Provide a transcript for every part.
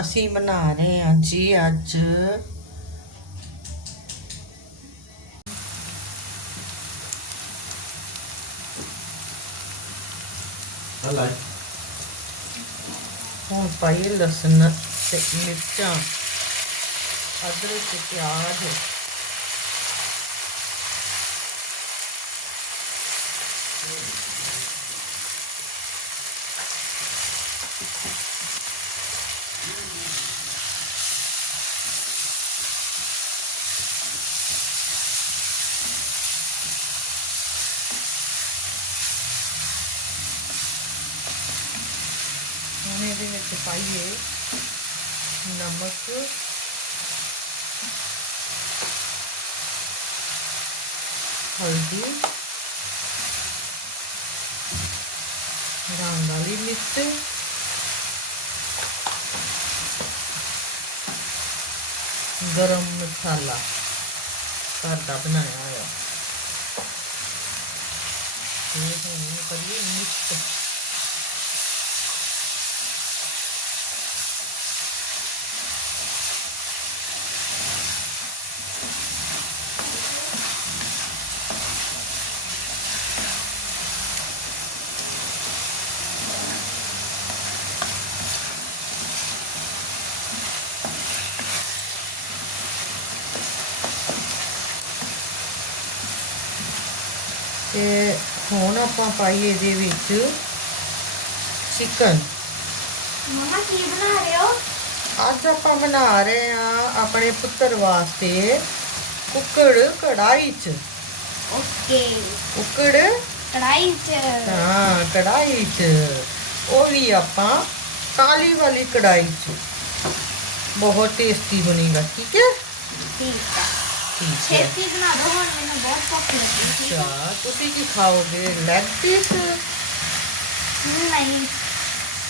ਅਸੀਂ ਬਣਾ ਰਹੇ ਹਾਂ ਜੀ ਅੱਜ ਹਲਾ ਹੁਣ ਪਾਈਏ ਲਸਣ ਤੇ ਮਿਰਚਾਂ ਅਦਰਕ ਤੇ ਪਿਆਜ਼ ਹੁਣ ਇਹਦੇ मज़े में छुपाइए नमक। हल्दी। रामदाली मिर्च। गरम मसाला। घर का बनाया हुआ। करिए मिक्स ਤੇ ਹੁਣ ਆਪਾਂ ਪਾਈਏ ਇਹਦੇ ਵਿੱਚ ਚਿਕਨ ਮਮਾ ਕੀ ਬਣਾ ਰਹੇ ਹੋ? ਅੱਜ ਆਪਾਂ ਬਣਾ ਰਹੇ ਹਾਂ ਆਪਣੇ ਪੁੱਤਰ ਵਾਸਤੇ ਕੁੱਕੜ ਕੜਾਈ 'ਚ। ਓਕੇ। ਕੁੱਕੜ ਕੜਾਈ ਚ। ਹਾਂ ਕੜਾਈ 'ਚ। ਉਹ ਵੀ ਆਪਾਂ ਕਾਲੀ ਵਾਲੀ ਕੜਾਈ 'ਚ। ਬਹੁਤ ਟੇਸਟੀ ਬਣੇਗਾ ਠੀਕ ਹੈ? ਠੀਕ ਹੈ अच्छा, तो उसी की खाओगे? लेग पीस नहीं।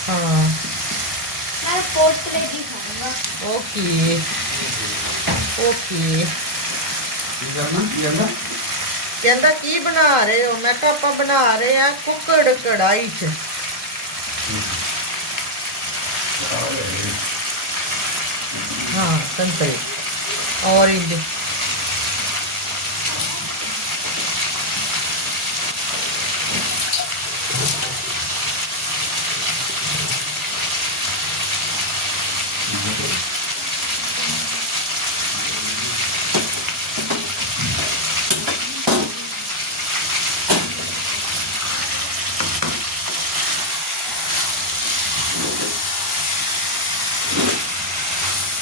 हाँ। मैं पोर्ट्रेट ही खाऊँगा। ओके। ओके। कहता की बना रहे हो? मैं तो आप बना रहे हैं कुकड़ कढ़ाई च। हम्म। हाँ संतरे। ऑरेंज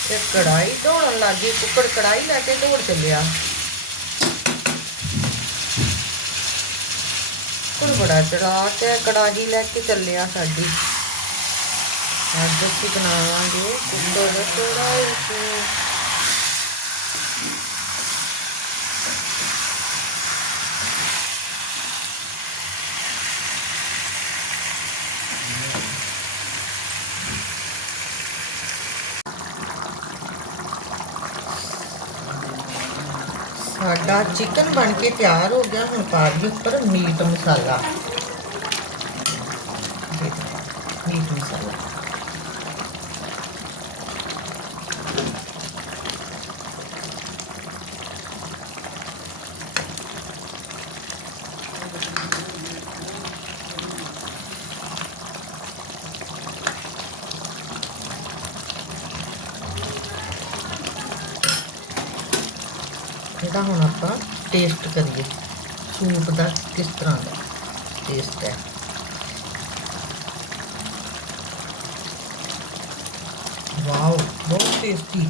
ਤੇ ਕੜਾਈ ਢੋਣ ਲੱਗੀ ਕੁੱਕੜ ਕੜਾਈ ਲੈ ਕੇ ਢੋੜ ਚੱਲਿਆ। ਕੁੜ ਬੜਾ ਚੜਾ ਕੇ ਕੜਾਹੀ ਲੈ ਕੇ ਚੱਲਿਆ ਸਾਡੀ। ਅੱਜ ਅਸੀਂ ਬਣਾਵਾਂਗੇ ਕੁੱਕੜ ਕੜਾਈ ਸਾਡਾ ਚਿਕਨ ਬਣ ਕੇ ਤਿਆਰ ਹੋ ਗਿਆ ਹੁਣ ਪਾ ਦਈਏ ਉੱਪਰ ਮੀਟ ਮਸਾਲਾ ਦੇਖੋ, ਮੀਟ ਮਸਾਲਾ ਇਹਦਾ ਹੁਣ ਆਪਾਂ ਟੇਸਟ ਕਰੀਏ ਸੂਪ ਦਾ ਕਿਸ ਤਰ੍ਹਾਂ ਦਾ ਟੇਸਟ ਹੈ ਵਾਓ ਬਹੁਤ ਟੇਸਟੀ